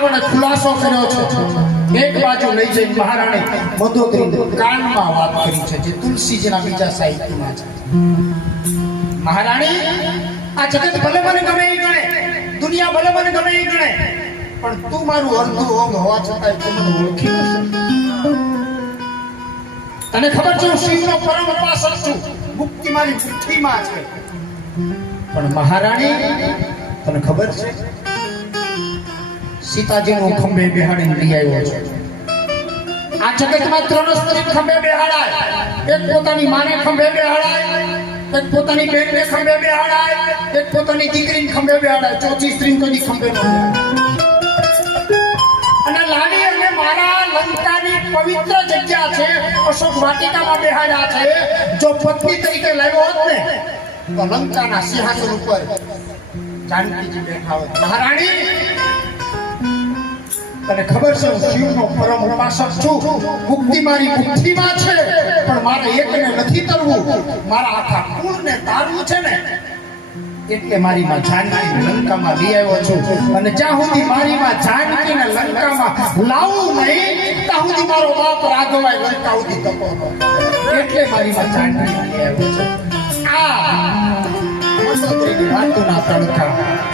રાવણે ખુલાસો કર્યો છે એક બાજુ લઈ જઈ મહારાણી મંદોદરી કાનમાં વાત કરી છે જે તુલસીજીના બીજા સાહિત્યમાં છે મહારાણી આ જગત ભલે મને ગમે એ ગણે દુનિયા ભલે મને ગમે એ ગણે પણ તું મારું અર્ધું અંગ હોવા છતાં તું મને ઓળખી નથી તને ખબર છે હું શિવનો પરમ ઉપાસક છું મુક્તિ મારી મુઠ્ઠીમાં છે પણ મહારાણી તને ખબર છે સીતાજીનું ખંભે બેહાડીને લઈ આવ્યો છે આ જગતમાં ત્રણ સ્ત્રી ખંભે બેહાડાય એક પોતાની માને ખંભે બેહાડાય એક પોતાની બેનને ખંભે બેહાડાય એક પોતાની દીકરીને ખંભે બેહાડાય ચોથી સ્ત્રી કોઈની ખંભે ન અને લાડી અને મારા લંકાની પવિત્ર જગ્યા છે અશોક વાટિકામાં બેહાડ્યા છે જો પત્ની તરીકે લાવ્યો હોત ને તો લંકાના સિંહાસન ઉપર જાનકીજી બેઠા હોત મહારાણી તને ખબર છે હું શિવનો પરમ ઉપાસક છું મુક્તિ મારી મુઠ્ઠીમાં છે પણ મારે એકને નથી તરવું મારા આખા કુળને તારવું છે ને એટલે મારી માં જાનકીને લંકામાં લઈ આવ્યો છું અને જ્યાં સુધી મારી માં જાનકીને લંકામાં લાવું નહીં ત્યાં સુધી મારો બાપ રાઘવાય લંકા સુધી તપો એટલે મારી માં જાનકીને લઈ આવ્યો છું આ મંદોદરીની વાતોના તડકા